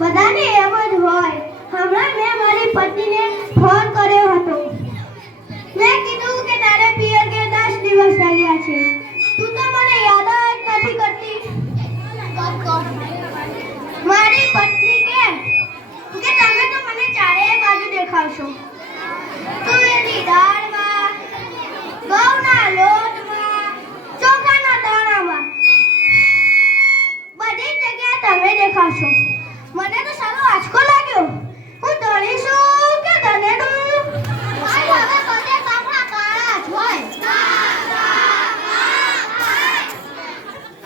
બધાને એમ જ હોય. હમણાં મેં મારી પત્નીને ફોન કર્યો હતો. મેં કીધું કે તારે પિયર કે 10 દિવસ થયા છે. તું તો મને યાદ જ નથી કરતી. મારી પત્ની કે તમે તો મને ચારેય બાજુ દેખાવશો. તુવેરની દાળમાં, ઘઉંના લોટમાં, ચોખાના દાણામાં, બધી જગ્યાએ તમે દેખાવશો. મને તો સારો આંચકો લાગ્યો. હું ધણી છું કે ધનેડું? ભાઈ હવે બધે કાપડા કાળા જ હોય.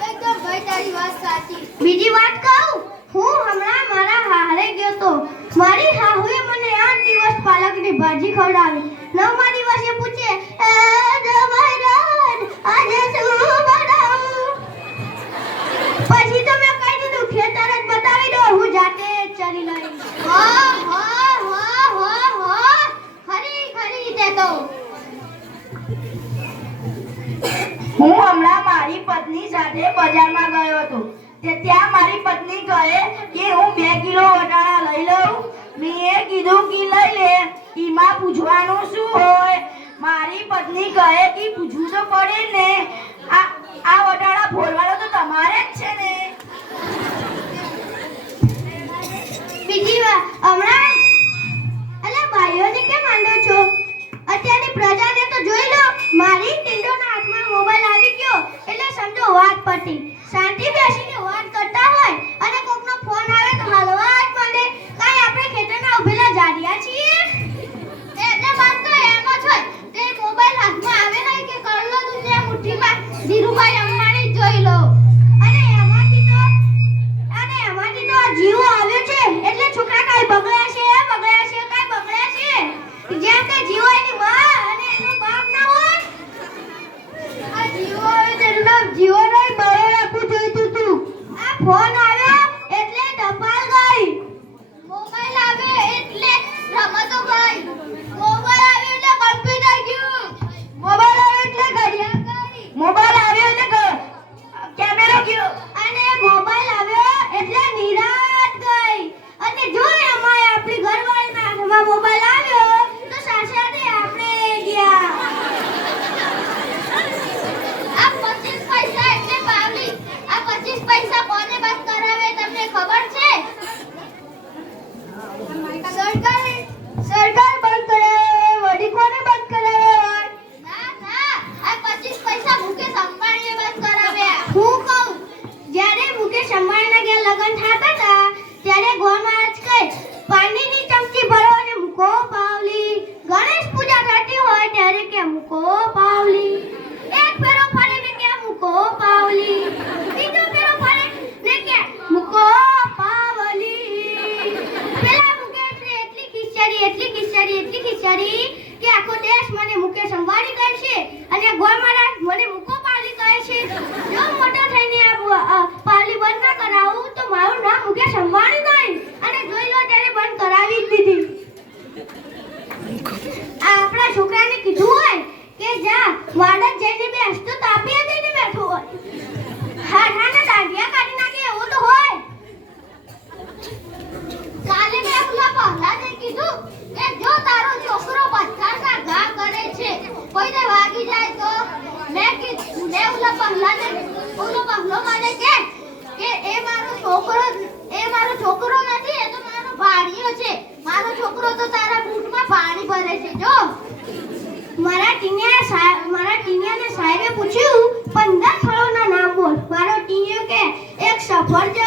એકદમ ભાઈ તારી વાત સાચી. બીજી વાત કહું, હું હમણાં મારા હારે ગયો તો. મારી હાહુએ મને 8 દિવસ પાલકની ભાજી ખવડાવી. 9મા દિવસે પૂછે, આજે શું બનાવું? પછી તો મેં કહી દીધું, ખેતર જ બતાવી દો, હું જાતે ચરી લઈશ. ખરી તે તો. હું હમણાં મારી પત્ની સાથે બજારમાં ગયો હતો. ત્યાં મારી પત્ની કહે કે હું 2 કિલો વટાણા લઈ લઉં. મેં કીધું કે લઈ લે, એમાં પૂછવાનું શું હોય? મારી પત્ની કહે કે પૂછવું તો પડે ને, આ વટાણા ફોડવાનો તો તમારે જ છે ને. બીજી વાત, હમણાં અલા ભાઈઓને કેમ માંડો છો? અત્યારની પ્રજાને તો જોઈ લો. મારી ટિંડોના હાથમાં મોબાઈલ આવી ગયો એટલે સમજો વાત પતી. શાંતિ બેસીને વાત કરતા હોય અને કોકનો ફોન આવે તો હાલવા જ માંડે. કાઈ આપણે ખેતરના ઉભેલા જાડિયા છીએ? એટલે વાત તો એમ જ હોય કે મોબાઈલ હાથમાં આવે નહીં કે કરલો દુનિયા મુઠ્ઠીમાં ધીરુભાઈ અંબાણી જોઈ લો. અને એમાંથી તો આ જીવો આવ્યો છે એટલે છોકરા કાઈ બગડ્યા છે કાઈ બગડ્યા છે. જેમ કે જીવો એની માં અને એનો બાપ ના હોય. આ જીવો આવે તેનું નામ જીવો નહીં, બળો રાખવું જોઈતું તું. આ ફોન આવ્યો એટલે ટપાલ ગઈ. મોબાઈલ આવ્યો એટલે રમતો ગઈ. મોબાઈલ આવ્યો એટલે કમ્પ્યુટર ગયું. મોબાઈલ આવ્યો એટલે ઘડિયાળ ગઈ. મોબાઈલ આવ્યો એટલે કેમેરો ગયો. અને મોબાઈલ આવ્યો એટલે નિરાત ગઈ. અને જો એમાં આપણી ઘરવાળીના હાથમાં મોબાઈલ આવ્યો તો સાસરે આપણે ગયા. આ 25 પૈસા એટલે પાવલી. આ 25 પૈસા કોને બંધ કરાવે તમને ખબર છે? સરકાર બંધ કરાવે. વડી કોને બંધ કરાવે? ના, આ 25 પૈસા મુકેશ અંબાણીએ બંધ કરાવ્યા. હું કહું, જ્યારે મુકેશ અંબાણીના ઘેર લગ્ન થતા હતા ત્યારે ગોમાં જ કઈ પાણીની ચમચી ભરો અને મૂકો પાવલી. ગણેશ પૂજા થતી હોય ત્યારે કે મૂકો પાવલી. એક ફેરો ફરીને કે મૂકો પાવલી. બીજો ફેરો ફરીને કે મૂકો પાવલી. પેલા મુકેશને એટલી ખીચડી કે આખો દેશ મને મુકેશ અંબાણી કહે છે અને ગોમારા મને મૂકો પાવલી કહે છે. જો મોટો થઈને આ પાવલી બંધ ના કરાવું તો મારું નામ મુકેશ અંબાણી નહીં. અને જોઈ લો ત્યારે બંધ કરાવી જ દીધી. આપણા છોકરાને કીધું હોય કે જા વાડક જઈને બેસ તો તાપીએ જઈને બેઠો હોય. હાથાને દાંડિયા કાઢી નાખે એવું તો હોય. કાલે મેં ઓલા પહલાને કીધું કે જો તારો છોકરો બચ્ચાના ઘા કરે છે, કોઈને વાગી જાય તો મેં ઓલા પહલાને ઓલો પહલો મને કે એ મારો છોકરો નથી, એ તો મારો ભાણિયો છે. મારો છોકરો તો તારા બૂટમાં પાણી ભરે છે. જો મારા ટીનિયાને સાહેબે પૂછ્યું 15 ફળોના નામ બોલ. મારો ટીનિયો કે એક સફરજન,